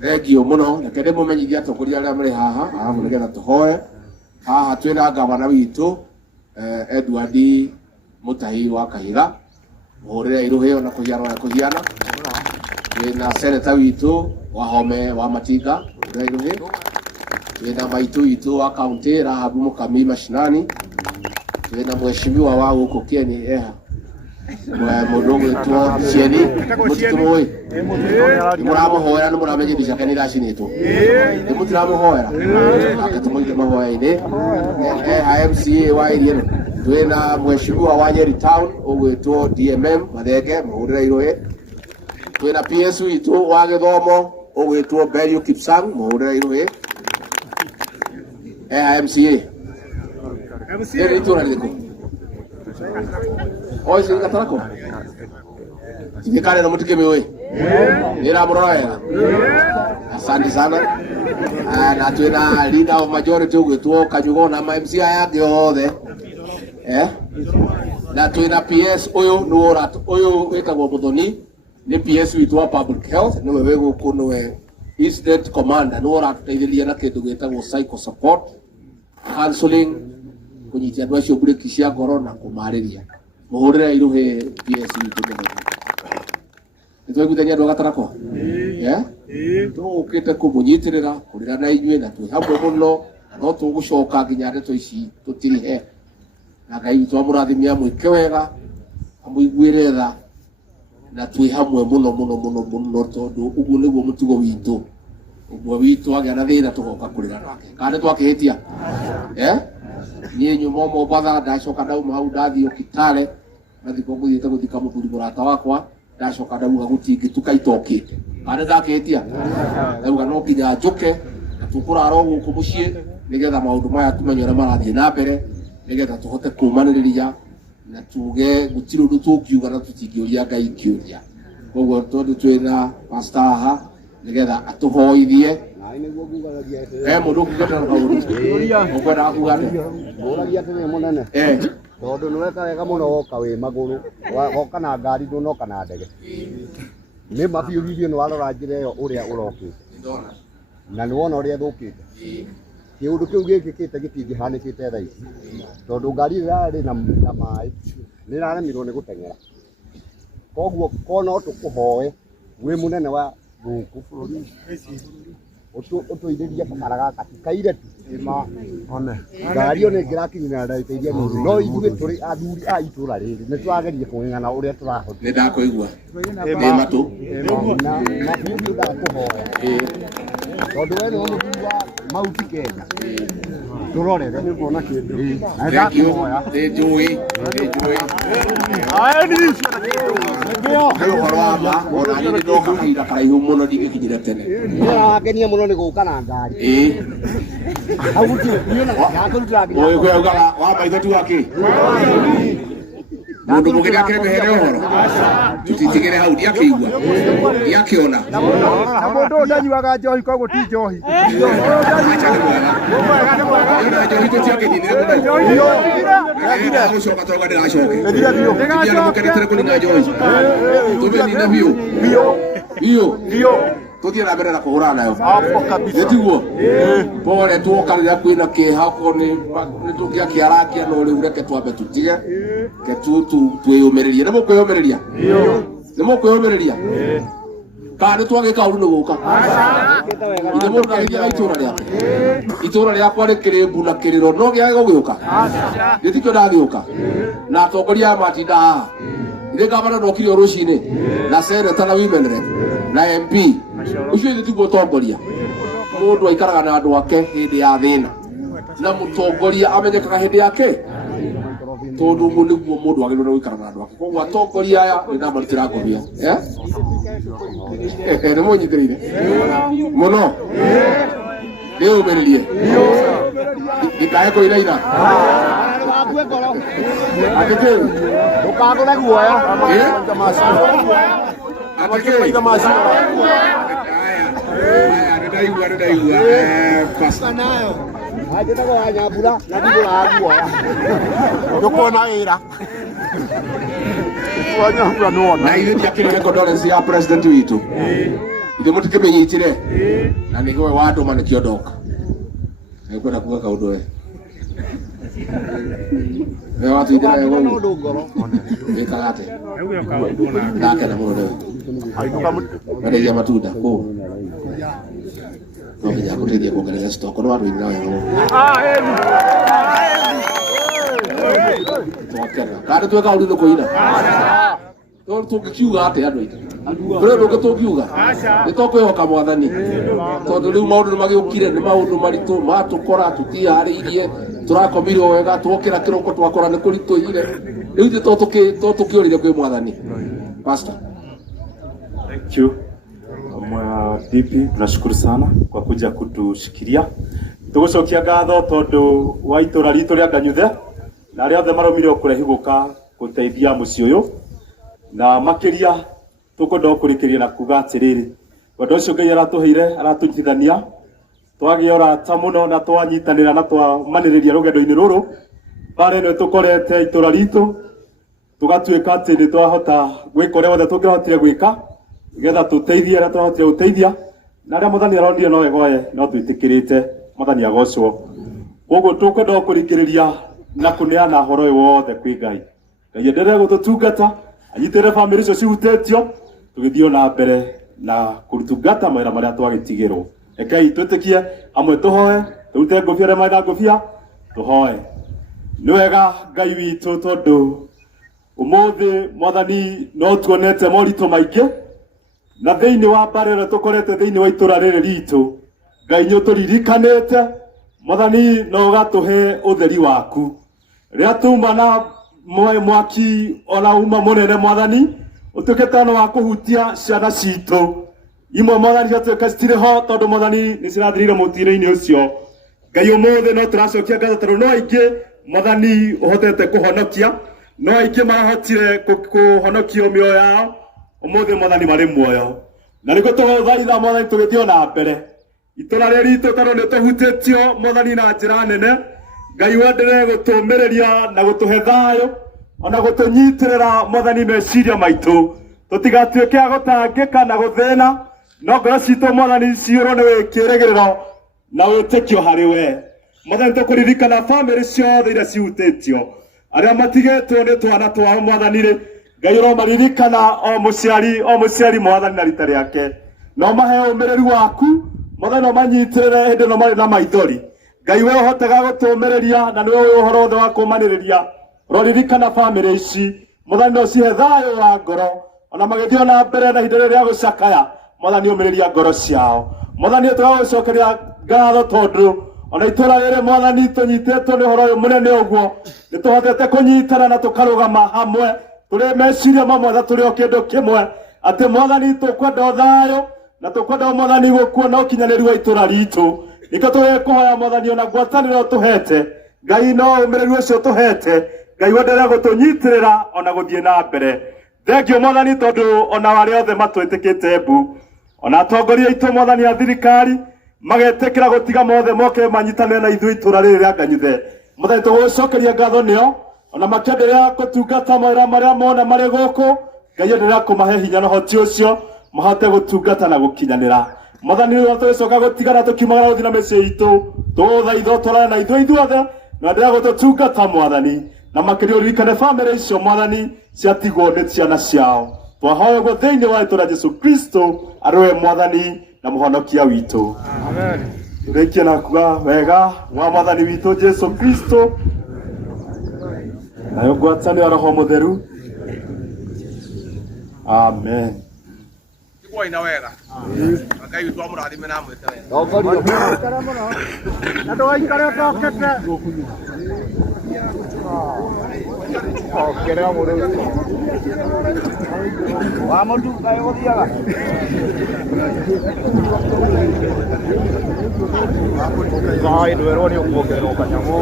Thengio muno na kende mumenyithia atongoria aria mari haha arabu nigetha tuhoe haha twina gavana witu Edward Mutahi wa Kahiga muhurira iruhe na kuhiana twina seneta witu Wahome wa Matinga muhurira iruhe twina maitu witu wa kaunti Rahabu Mukami mashinani twina mheshimiwa wa huko Kieni Mudongo tu Sieni mutumoe muramuhoera nimuramenyithia kani racinitwo nimutiramuhoera akatumuite mahoya ine IMCA wa area twina mheshimiwa wa Nyeri town ugwitwo DMM Mathenge muhurira irohe twina PS witu wa Githomo ugwitwo Berio Kipsang muhurira irohe IMCA ni itura riko Oi sing katarako. Sikikale na mutike mewe. Nira murora. Asante sana. Na twina leader of majority ugwitwo Kanyugo na MCA yake othe. Na twina PS uyu nuora uyu wetagwo Muthoni ni PS witu wa public health no wewe gukuno we incident commander nuora tuteithiria na kindu gwetagwo psycho support counseling kunyitia andũ acio breki cia ngoro na kũmarĩria muhurira iruhe PS witu nitwegũthania andũ gatarako tukite kũmũnyitirĩra kũrĩra na inyuĩ na twĩ hamwe mũno no tũgũcoka nginya ndeto ici tũtirihe na Ngai witũ amũrathimia mwĩke wega amũiguĩre tha na twĩ hamwe mũno tondũ ũguo nĩguo mũtugo witũ ũguo witũ agĩa na thĩna tũgoka kũrĩra nake kana twakĩhĩtia niĩ nyuma Mombatha ndacoka ndauma hau ndathio Kitale nathiko gũthiĩte gũthika mũthuri mũrata wakwa ndacoka ndauga gũtingĩtuka itokĩte kana ndakĩhĩtia ndauga no nginya njũke na tũkũrara gũkũ mũciĩ nigetha maũndũ maya tũmenye ũrĩa marathiĩ na mbere nigetha tũhote kũmanĩrĩria na tuge gũtirĩ ũndũ tũngiuga na tũtingĩũria Ngai kĩũria koguo tondũ twĩna pastor haha nigetha atũhoithie mũndũ ũngĩgeta na kaũndũ ũkwenda kuga ũragia atĩ nĩ mũnene tondũ nĩweka wega mũno woka wĩ magũrũ woka na ngari ndũnoka na ndege nĩ mabiũrithio nĩwarora njĩra ĩyo ũrĩa ũrokĩte na nĩwona ũrĩa thũkĩte kĩũndũ kĩu gĩkĩkĩte gĩtingĩhanĩkĩte thaa ici tondũ ngari ĩrarĩ na maĩ nĩĩraremirwo nĩ gũteng'era koguo ko no tũkũhoe wĩ mũnene wa gũkũ bũrũri ũtũithĩrie kamara gaka tikaire tu ngari ĩyo nĩngĩrakinyĩra ndagĩka nini no ithuĩ tũrĩ athuri a itũra rĩrĩ nĩtũrageria kũng'eng'ana ũrĩa tũrahota nĩndakũigua nĩ matũ na biũ ndakũhoya tondũ we nĩ mũthuri wa Mount Kenya tũrorere nĩkuona kĩndũ na ndakũhoya nĩnjũĩ ũhoro wa ma ona niĩ nĩndoka kahinda karaihu mũno ndingĩkinyire tene nĩarangenia mũno nĩ gũka na ngari hau gũtirĩ ndakũrutĩra nginya ũyũ ugaga wa maitho tu akĩ mũndũ mũgeni akĩrehere ũhoro tũtitigĩre hau ndiakĩigua ndiakĩona na mũndũ ndanyuaga njohi koguo ti njohi acha nĩ mwega njohi tũtiakĩnyinire mũno gũcoka tonga ndĩracoke nginya mũkenetire kũnina njohi tũmenine biũ tuthie na mbere na kuhurana nayo nĩtiguo pore tuoka rĩrĩa kwĩna kĩeha korwo nĩ tũngĩakĩarakia no rĩu reke twambe tũtige ke twĩyũmĩrĩrie nĩ mũkwĩyũmĩrĩria kana nĩ twagĩka ũru nĩ gũka ithe mũndũ agĩthiaga itũra rĩakwa rĩkĩrĩ na kĩrĩro no gĩage gũgĩũka gĩtikĩo ndagĩũka na atongoria matinda haha ithe gavana ndokire rũcinĩ na seneta na women rep na MP ucio ithe tiguo tongoria mũndũ aikaraga na andũ ake hĩndĩ ya thĩna na mũtongoria amenyekaga hĩndĩ yake tondũ ũguo nĩguo mũndũ agĩrĩirwo gũikara na andũ ake koguo atongoria aya nĩndamarutĩra ngũbia nĩ mũnyitĩrĩire mũno nĩyũmĩrĩrie ndikae kũinaina atĩkĩu ndũkagũre guoya nĩndaigua pasta nayo ajĩtagwo ya Nyambura na ndigũraga guoya ndũkona wĩra na ithe ndiakĩrehe condolence ya president witũ Ithe mutikimenyitire na niwe watu mane kiondoka nikwenda kuga kaundu we watu idira yego nikagate ndake na muno ndio ya matunda ko no ya kutedia kuongeleza stock no watu idira yego kada tu kaundu ko ina Tol tukiuga ate andu itu. Bro tukiuga. Nitokwehoka mwathani. Tondu riu maundu magiukire ni maundu maritu matukora tutia hariirie turakomirwo wega twokira kiroko twakora ni kurituire. Riu ithe tukiorire kwi mwathani. Pastor. Thank you. DP tunashukuru sana kwa kuja kutushikilia. Tugucokia ngatho tondu wa itura ritu ria Nganyuthe na aria othe maromire kurehi guka guteithia muci uyu. Na makiria tukwenda kurikiria na kuga atiriri wendo ucio Ngai aratuheire aratunyithania twagia urata muno na twanyitanira na twamaniriria rugendo-ini ruru bare no tukorete itura ritu tugatuika ati ni twahota gwika uria wothe tungihotire gwika getha tuteithie na twahotire guteithia na aria muthani aronire no egoe no twitikirite muthani agocwo koguo tukwenda kurikiriria na kuneana horo uyu wothe kwi Ngai Ngai endelee gututungata anyitire family icio cihutetio tugithio na mbere na kurutungata mawira maria twagitigirwo ekai twitikie amwe tuhoe turute ngobia ria maitha ngobia tuhoe ni wega Ngai witu tondu umuthi mwathani no tuonete morito maingi na thiini wa bare ria tukorete thiini wa itura riri ritu Ngai ni uturirikanite mwathani no gatuhe utheri waku ria tuma na mwaki ona uma munene mwathani utuketano wa kuhutia ciana citu imwe mwathani gatuika citire ho tondu mwathani ni cirathirire mutire-ini ucio Ngai umuthi no turacokia ngatho tondu no aingi mwathani uhotete kuhonokia no aingi marahotire kuhonokio mioyo yao umuthi mwathani mari muoyo na niguo tuguthaitha mwathani tugithio na mbere itura ria ritu tondu ni tuhutitio mwathani na njira nene Ngai wenderee gutumiriria na gutuhe thayo ona gutunyitirira mwathani meciria maitu tutigatuike agutangika na guthina no ngoro citu mwathani ciurwo ni wikirigiriro na witikio hari we mwathani tukuririkana family ciothe iria cihutitio aria matigetwo ni twana twao mwathani ri Ngai uromaririkana o muciari mwathani na rita riake no mahe umiriru waku mwathani no manyitirire hindi no mari na maithori Ngai we uhotaga gutumiriria na niwe uhoro wothe wa kumaniriria roririkana family ici mwathani no cihe thayo wa ngoro ona magithio na mbere na ihinda ria gucakaya mwathani umiriria ngoro ciao mwathani tugagucokeria ngatho tondu ona itura riri mwathani tunyitetwo ni uhoro uyu munene uguo ni tuhotete kunyitana na tukarugama hamwe turi meciria mamwe na turi o kindu kimwe ati mwathani tukwenda thayo na tukwenda mwathani gukuona ukinyaniru wa itura ritu iko tuwekuhoya mwathani ona ngwataniro tuhete Ngai no umiriru ucio tuhete Ngai wenderea gutunyitirira ona guthie na mbere thengio mwathani tondu ona wari othe matwitikite mbu ona atongoria itu mwathani a thirikari magetikira gutiga mothe moke manyitanire na ithui itura riri ria Nganyuthe mwathani tugucokeria ngatho nio ona makienderea gutungata mawira maria mona mari guku Ngai enderea kumahe hinya na hoti ucio mahote gutungata na gukinyanira mwathani ro tugicoka gutigana tukiumagara guthina meci itu tuthaitho turana na ithui ithuothe na ndira gututungata mwathani na makiria uririkane family icio mwathani ciatigwo ni ciana ciao twahoya guo thiini wa itura Jesu Kristo ariwe mwathani na muhonokia witu amen turikie na kuga wega wa mwathani witu Jesu Kristo na ngwatanio ya Roho Mutheru amen ina wega Ngai witu amurathime na mwete wega ndongorio na ndwaikare tokete okere amuru wa mundu ngai guthiaga ngai ndwerwo ni ukuongererwo kanyamu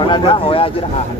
ona ndahoya njira haha